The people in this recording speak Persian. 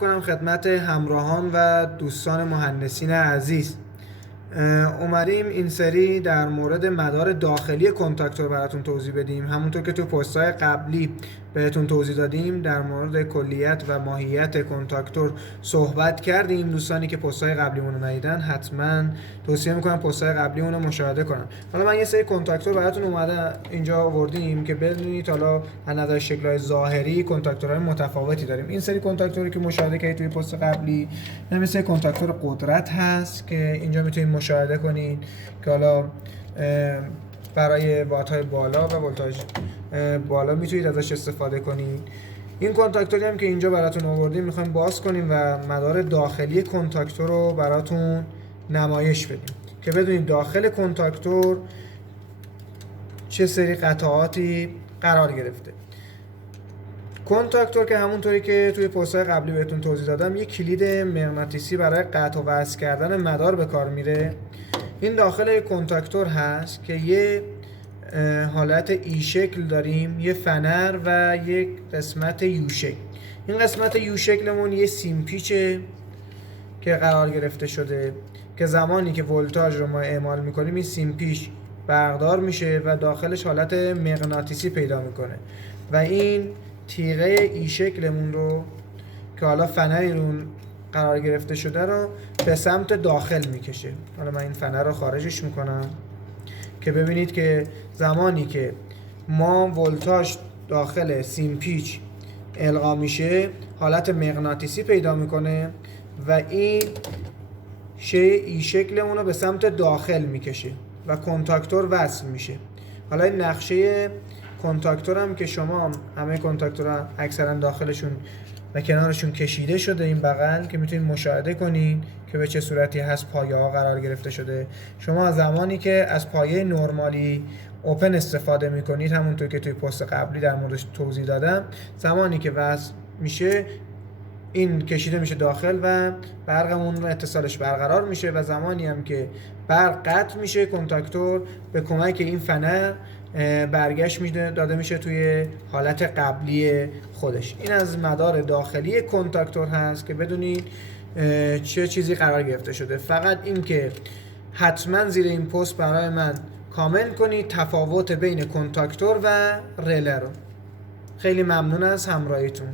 میکنم خدمت همراهان و دوستان مهندسین عزیز. اومدیم این سری در مورد مدار داخلی کنتاکتور براتون توضیح بدیم. همونطور که تو پست‌های قبلی بهتون توضیح دادیم در مورد کلیت و ماهیت کنتاکتور صحبت کردیم. دوستانی که پست‌های قبلیمون رو ندیدن حتما توصیه میکنم پست‌های قبلیمون رو مشاهده کنن. حالا من یه سری کنتاکتور براتون اومده اینجا آوردیم که بدونید حالا از نظر شکل‌های ظاهری کنتاکتورهای متفاوتی داریم. این سری کنتاکتوری که مشاهده کردید توی پست قبلی مثل کنتاکتور قدرت هست که اینجا میتونید مشاهده کنین که حالا برای وات‌های بالا و ولتاژ بالا میتونید ازش استفاده کنین. این کنتاکتوری هم که اینجا براتون آوردیم میخوایم باز کنیم و مدار داخلی کنتاکتور رو براتون نمایش بدیم که بدونید داخل کنتاکتور چه سری قطعاتی قرار گرفته. کنتاکتور که همونطوری که توی پست‌های قبلی بهتون توضیح دادم یک کلید مغناطیسی برای قطع و وصل کردن مدار به کار میره. این داخل کنتاکتور هست که یه حالت ای شکل داریم، یه فنر و یک قسمت یو شکل. این قسمت یو شکلمون یه سیم پیچه که قرار گرفته شده که زمانی که ولتاژ رو ما اعمال میکنیم این سیم پیچ برقدار میشه و داخلش حالت مغناطیسی پیدا میکنه و این تیغه ای شکلمون رو که حالا فنری رون قرار گرفته شده رو به سمت داخل میکشه. حالا من این فنر رو خارجش میکنم که ببینید که زمانی که ما ولتاژ داخل سیم پیچ القا میشه حالت مغناطیسی پیدا میکنه و این ای شکلمون رو به سمت داخل میکشه و کنتاکتور وصل میشه. حالا این نقشه کنتاکتور هم که شما همه کنتاکتورها اکثرا داخلشون و کنارشون کشیده شده این بغل که میتونید مشاهده کنین که به چه صورتی هست پایه ها قرار گرفته شده. شما زمانی که از پایه نرمالی اوپن استفاده میکنید همونطور که توی پست قبلی در موردش توضیح دادم، زمانی که وصل میشه این کشیده میشه داخل و برقمون اتصالش برقرار میشه و زمانی هم که برق قطع میشه کنتاکتور به کمک این فنر برگشت داده میشه توی حالت قبلی خودش. این از مدار داخلی کنتاکتور هست که بدونید چه چیزی قرار گرفته شده. فقط این که حتما زیر این پست برای من کامنت کنید تفاوت بین کنتاکتور و رله رو. خیلی ممنون از همراهیتون.